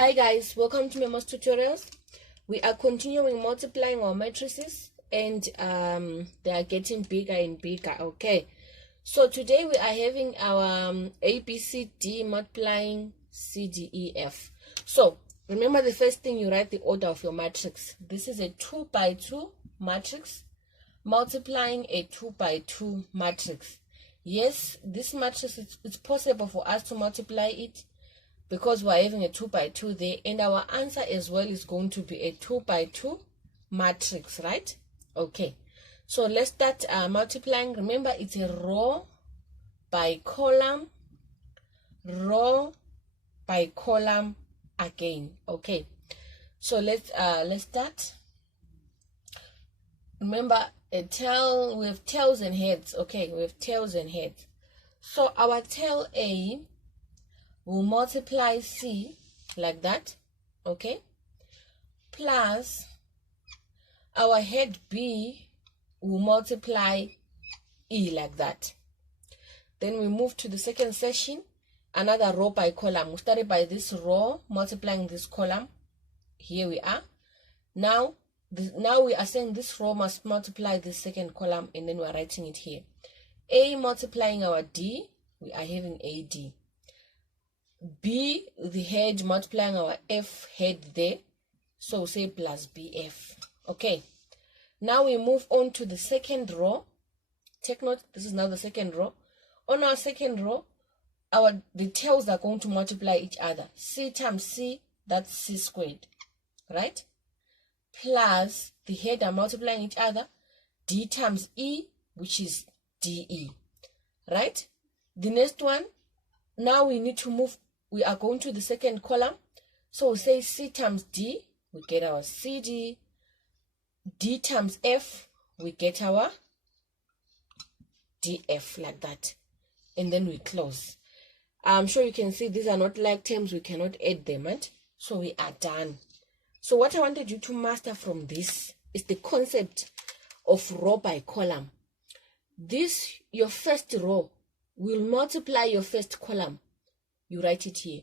Hi guys, welcome to Memo's Tutorials. We are continuing multiplying our matrices and they are getting bigger and bigger. Okay, so today we are having our A, B, C, D multiplying C, D, E, F. So remember, the first thing, you write the order of your matrix. This is a 2 by 2 matrix multiplying a 2 by 2 matrix. Yes, this matrix, it's possible for us to multiply it because we're having a 2 by 2 there, and our answer as well is going to be a 2 by 2 matrix, right? Okay, so let's start multiplying. Remember, it's a row by column, row by column again. Okay, so let's start. Remember, we have tails and heads. Okay, we have tails and heads. So our tail A will multiply C like that, okay, plus our head B will multiply E like that. Then we move to the second section, another row by column. We started by this row multiplying this column. Here we are. Now we are saying this row must multiply this second column, and then we are writing it here. A multiplying our D, we are having AD. B, the head, multiplying our F head there, so say plus BF. Okay, now we move on to the second row. Take note, this is now the second row. On our second row, the tails are going to multiply each other. C times C, that's C squared, right? Plus the head are multiplying each other. D times E, which is DE, right? The next one, now we need to move. We are going to the second column, so we say C times D, we get our CD. D times F, we get our DF, like that, and then we close. I'm sure you can see these are not like terms, we cannot add them, right? So we are done. So what I wanted you to master from this is the concept of row by column. This, your first row, will multiply your first column. You write it here.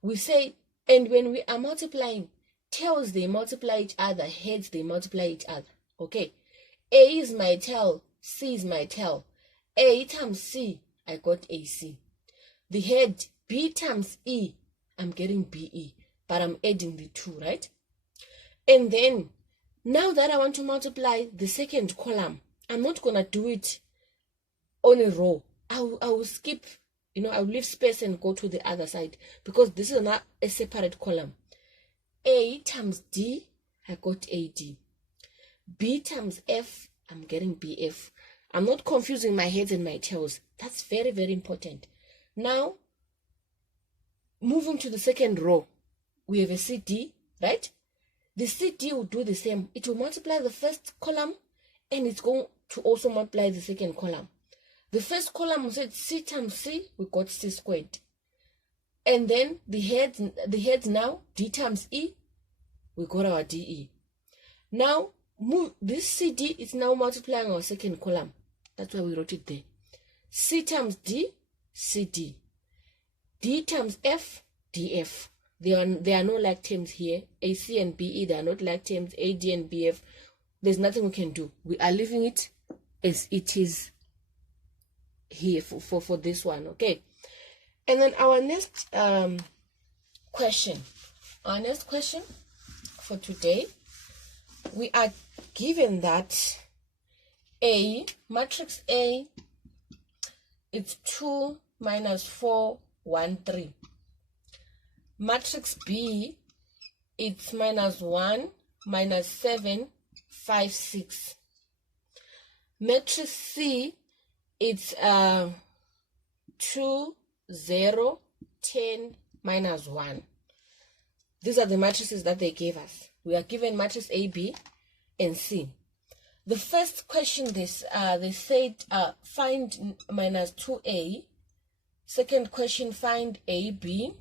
We say, and when we are multiplying, tails, they multiply each other, heads, they multiply each other. Okay, A is my tail, C is my tail. A times C, I got AC. The head, B times E, I'm getting BE, but I'm adding the 2, right? And then, now that I want to multiply the second column, I'm not going to do it on a row. I will skip. I'll leave space and go to the other side, because this is not a separate column. A times D, I got AD. B times F, I'm getting BF. I'm not confusing my heads and my tails. That's very, very important. Now, moving to the second row, we have a CD, right? The CD will do the same. It will multiply the first column, and it's going to also multiply the second column. The first column, we said C times C, we got C squared. And then the heads now, D times E, we got our DE. Now, this CD is now multiplying our second column. That's why we wrote it there. C times D, CD. D times F, DF. There are no like terms here. AC and BE, they are not like terms. AD and BF. There's nothing we can do. We are leaving it as it is here for this one. Okay, and then our next question for today, we are given that matrix A, it's 2 minus 4 1 3. Matrix B, it's minus 1 minus 7 5 6. Matrix C, it's 2 0 10 minus 1. These are the matrices that they gave us. We are given matrix A, B, and C. The first question, they said find minus 2A. Second question, find AB.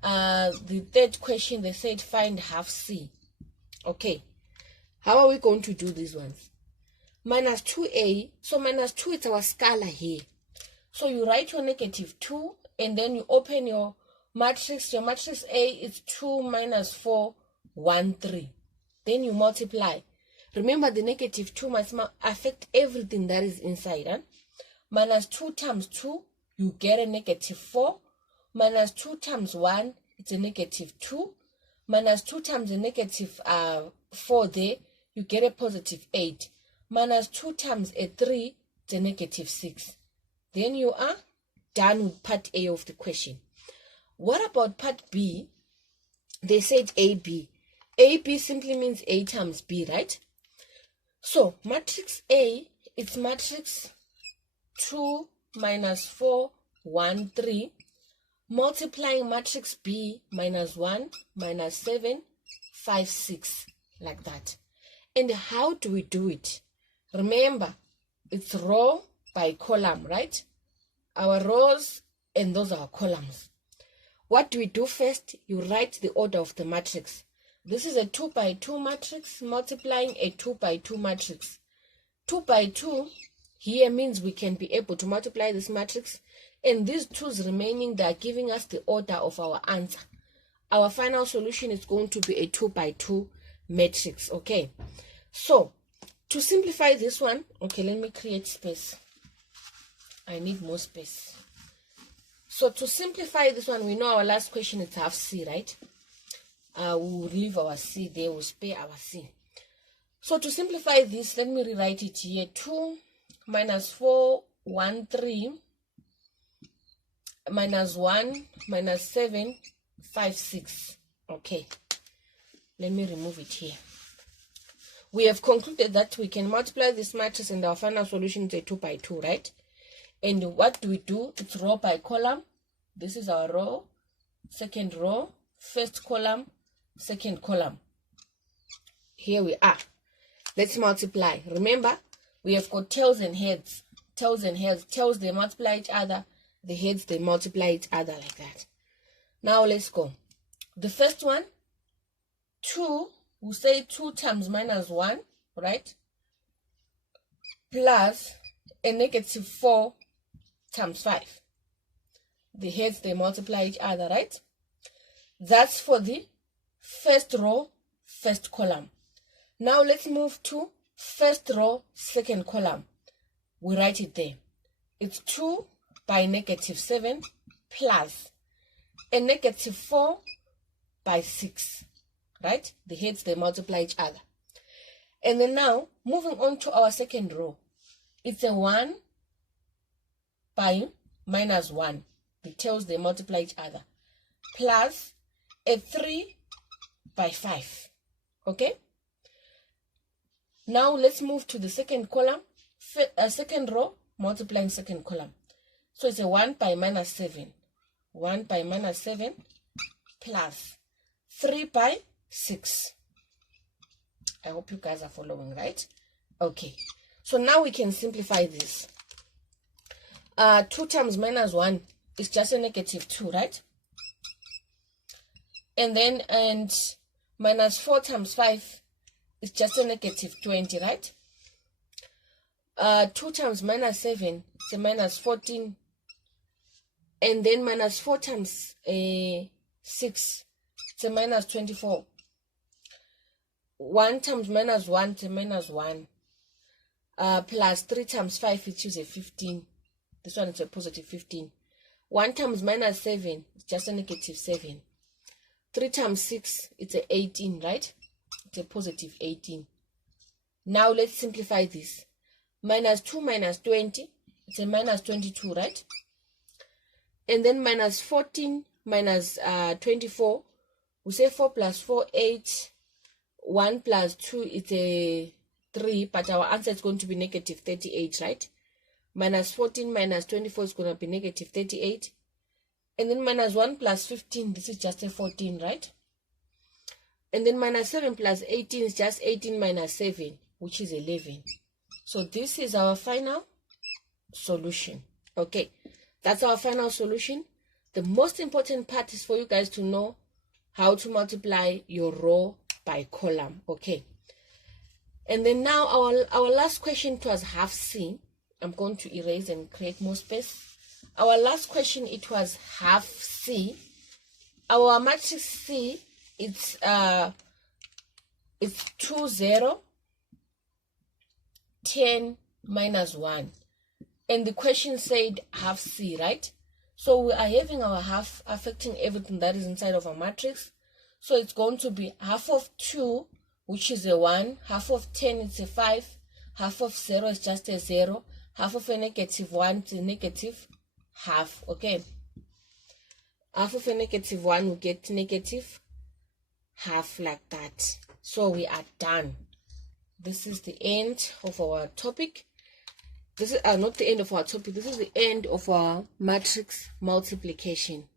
The third question, they said find half C. Okay, how are we going to do these ones? Minus 2A, so minus 2 is our scalar here. So you write your -2, and then you open your your matrix A is 2 minus 4, 1, 3. Then you multiply. Remember, the negative 2 must affect everything that is inside. Huh? Minus 2 times 2, you get a negative 4. Minus 2 times 1, it's a negative 2. Minus 2 times a negative 4 there, you get a positive 8. Minus 2 times a 3, it's a negative 6. Then you are done with part A of the question. What about part B? They said AB. AB simply means A times B, right? So matrix A, it's matrix 2 minus 4, 1, 3, multiplying matrix B minus 1, minus 7, 5, 6, like that. And how do we do it? Remember, it's row by column, right? Our rows and those are our columns. What do we do first? You write the order of the matrix. This is a 2 by 2 matrix multiplying a 2 by 2 matrix. 2 by 2 here means we can be able to multiply this matrix, and these 2's remaining, they are giving us the order of our answer. Our final solution is going to be a 2 by 2 matrix, okay? So, to simplify this one, okay, let me create space. I need more space. So, to simplify this one, we know our last question is half C, right? We'll leave our C there, we'll spare our C. So, to simplify this, let me rewrite it here. 2 minus 4, 1, 3, minus 1, minus 7, 5, 6. Okay, let me remove it here. We have concluded that we can multiply this matrix and our final solution is a 2 by 2, right? And what do we do? It's row by column. This is our row, second row, first column, second column. Here we are. Let's multiply. Remember, we have got tails and heads. Tails and heads. Tails, they multiply each other. The heads, they multiply each other like that. Now let's go. The first one, 2, we'll say 2 times minus 1, right? Plus a negative 4 times 5. The heads, they multiply each other, right? That's for the first row, first column. Now let's move to first row, second column. We write it there. It's 2 by negative 7 plus a negative 4 by 6, right? The heads, they multiply each other. And then now, moving on to our second row, it's a 1 by minus 1. The tails, they multiply each other. Plus a 3 by 5. Okay? Now let's move to the second column. Second row, multiplying second column. So it's a 1 by minus 7. 1 by minus 7 plus 3 by 6. I hope you guys are following, right? Okay. So now we can simplify this. 2 times minus 1 is just a negative 2, right? And then, minus 4 times 5 is just a negative 20, right? 2 times minus 7 is a minus 14. And then minus 4 times 6, it's a minus 24. 1 times minus 1 is a minus 1. Plus 3 times 5, which is a 15. This one is a positive 15. 1 times minus 7 is just a negative 7. 3 times 6, it's a 18, right? It's a positive 18. Now let's simplify this. Minus 2 minus 20, it's a minus 22, right? And then minus 14 minus 24, we say 4 plus 4, 8. 1 plus 2 is a 3, but our answer is going to be negative 38, right? Minus 14 minus 24 is going to be negative 38. And then minus 1 plus 15, this is just a 14, right? And then minus 7 plus 18 is just 18 minus 7, which is 11. So this is our final solution. Okay, that's our final solution. The most important part is for you guys to know how to multiply your row by column. Okay, and then now our last question was half C. I'm going to erase and create more space. Our last question, it was half C, our matrix C, it's 2 0 10 minus 1, and the question said half C, right? So we are having our half affecting everything that is inside of our matrix. So it's going to be half of 2, which is a 1, half of 10 is a 5, half of 0 is just a 0, half of a negative 1 is a negative half. Okay, half of a negative 1 we get negative half, like that. So we are done. This is the end of our topic. This is not the end of our topic. This is the end of our matrix multiplication.